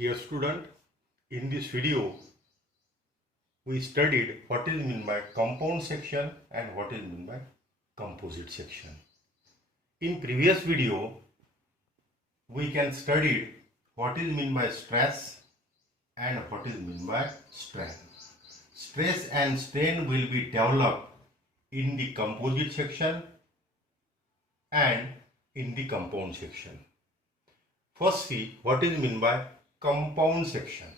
Dear student, in this video we studied what is meant by compound section and what is meant by composite section. In previous video we can study what is meant by stress and what is meant by strain. Stress and strain will be developed in the composite section and in the compound section. First, see what is meant by compound section.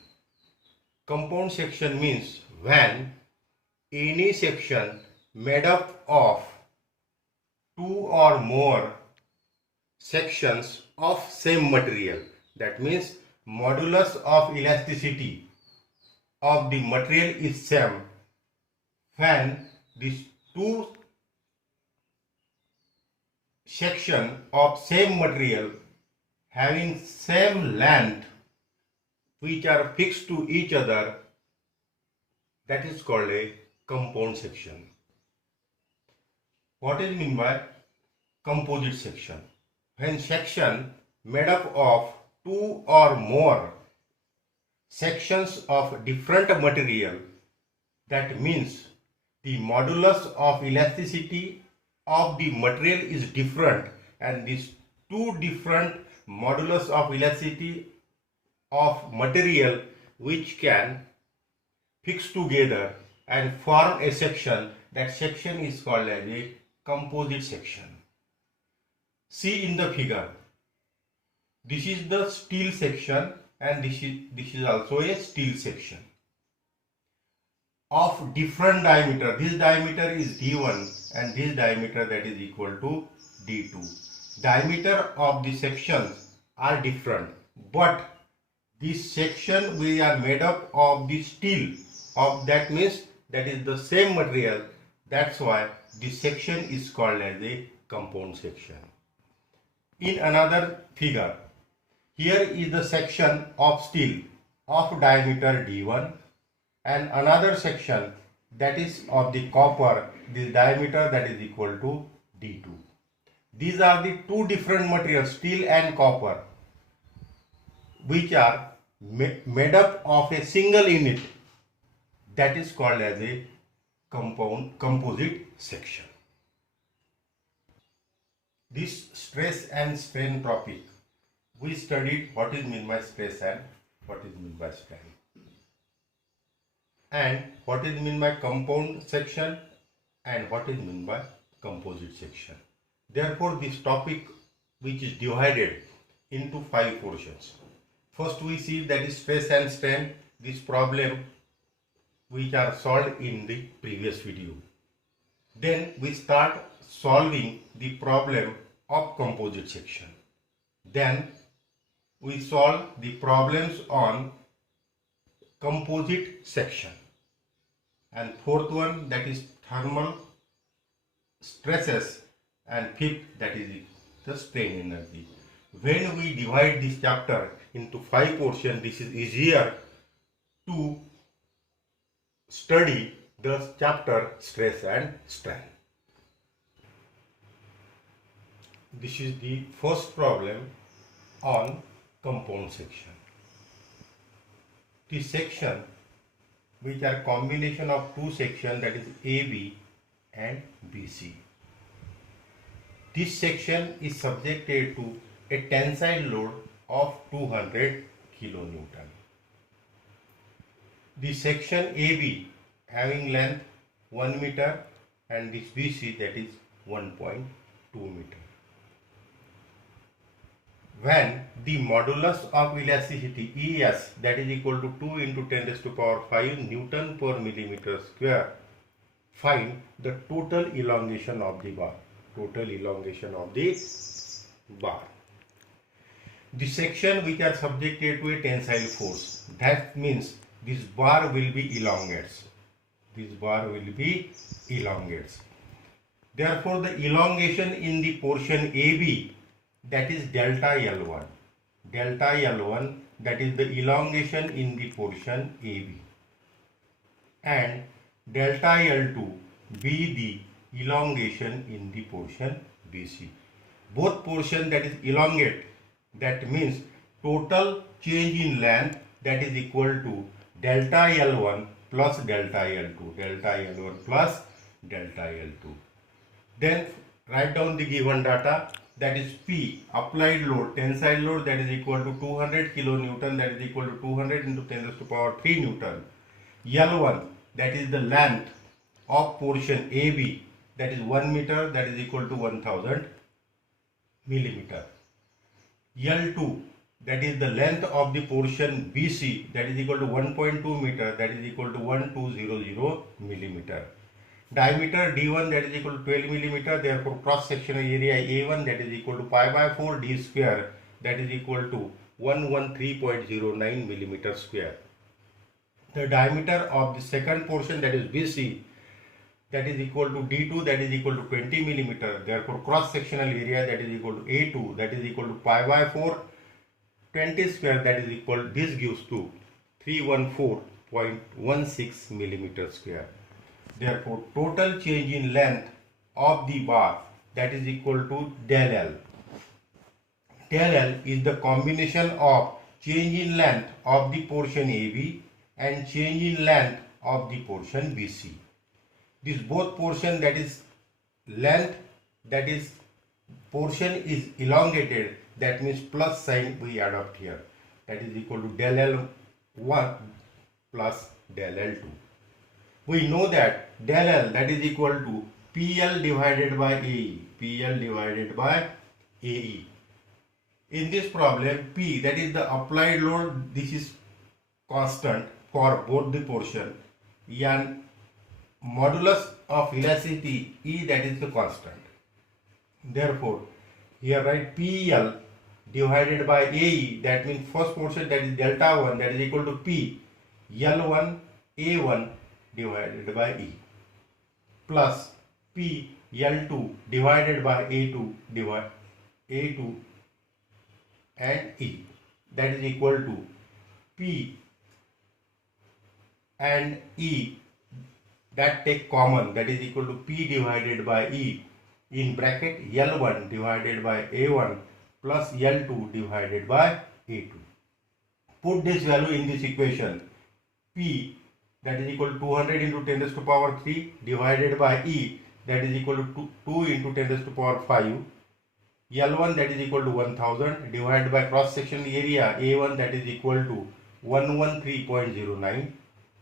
Compound section means when any section made up of two or more sections of same material, that means modulus of elasticity of the material is same when these two sections of same material having same length which are fixed to each other, that is called a compound section. What is meant by composite section? When section made up of two or more sections of different material, that means the modulus of elasticity of the material is different, and these two different modulus of elasticity of material which can fix together and form a section, that section is called as a composite section. See in the figure, this is the steel section and this is also a steel section of different diameter. This diameter is D1 and this diameter that is equal to D2. Diameter of the sections are different, but this section we are made up of the steel, of that means that is the same material. That's why this section is called as a compound section. In another figure, here is the section of steel of diameter D1 and another section that is of the copper, the diameter that is equal to D2. These are the two different materials, steel and copper, which are made up of a single unit, that is called as a composite section. This stress and strain topic, we studied what is meant by stress and what is meant by strain, and what is meant by compound section and what is meant by composite section. Therefore, this topic which is divided into 5 portions. First we see that is stress and strain, this problem which are solved in the previous video. Then we start solving the problem of composite section. Then we solve the problems on composite section. And fourth one, that is thermal stresses, and fifth, that is the strain energy. When we divide this chapter into 5 portions, this is easier to study the chapter stress and strain. This is the first problem on compound section. This section, which are combination of two sections, that is AB and BC. This section is subjected to a tensile load of 200 kilonewton. The section AB having length 1 meter and this BC that is 1.2 meter. When the modulus of elasticity ES that is equal to 2 into 10 raised to power 5 Newton per millimeter square, find the total elongation of the bar. Total elongation of the bar. The section which are subjected to a tensile force, that means this bar will be elongates. This bar will be elongates. Therefore, the elongation in the portion AB, that is delta L1. Delta L1, that is the elongation in the portion AB. And delta L2 be the elongation in the portion BC. Both portion that is elongate, that means total change in length, that is equal to delta L1 plus delta L2, delta L1 plus delta L2. Then write down the given data, that is P, applied load, tensile load, that is equal to 200 kilonewton, that is equal to 200 into 10 raised to power 3 Newton. L1, that is the length of portion AB, that is 1 meter, that is equal to 1000 millimeter. L2, that is the length of the portion BC, that is equal to 1.2 meter, that is equal to 1200 millimeter. Diameter D1, that is equal to 12 millimeter, therefore cross sectional area A1, that is equal to pi by 4 D square, that is equal to 113.09 millimeter square. The diameter of the second portion, that is BC, that is equal to D2, that is equal to 20 millimeter, therefore cross sectional area, that is equal to A2, that is equal to pi by 4 20 square, that is equal, this gives to 314.16 millimeter square. Therefore total change in length of the bar, that is equal to del L. Del L is the combination of change in length of the portion AB and change in length of the portion BC. This both portion, that is length, that is portion is elongated, that means plus sign we adopt here, that is equal to del L1 plus del L2. We know that del L, that is equal to PL divided by AE, PL divided by AE. In this problem, P, that is the applied load, this is constant for both the portion, and modulus of elasticity E, that is the constant. Therefore, here write PL divided by AE, that means first portion, that is delta 1, that is equal to P L1 A1 divided by E plus P L2 divided by A2 and E, that is equal to P and E that take common, that is equal to P divided by E in bracket L1 divided by A1 plus L2 divided by A2. Put this value in this equation. P, that is equal to 200 into 10 raised to power 3 divided by E, that is equal to 2 into 10 raised to power 5. L1, that is equal to 1000 divided by cross section area A1, that is equal to 113.09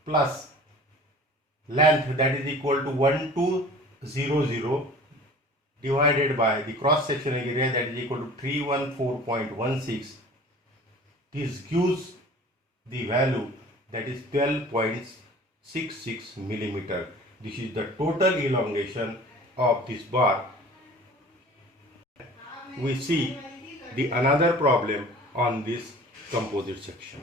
plus length, that is equal to 1200 divided by the cross sectional area, that is equal to 314.16. This gives the value, that is 12.66 millimeter. This is the total elongation of this bar. We see the another problem on this composite section.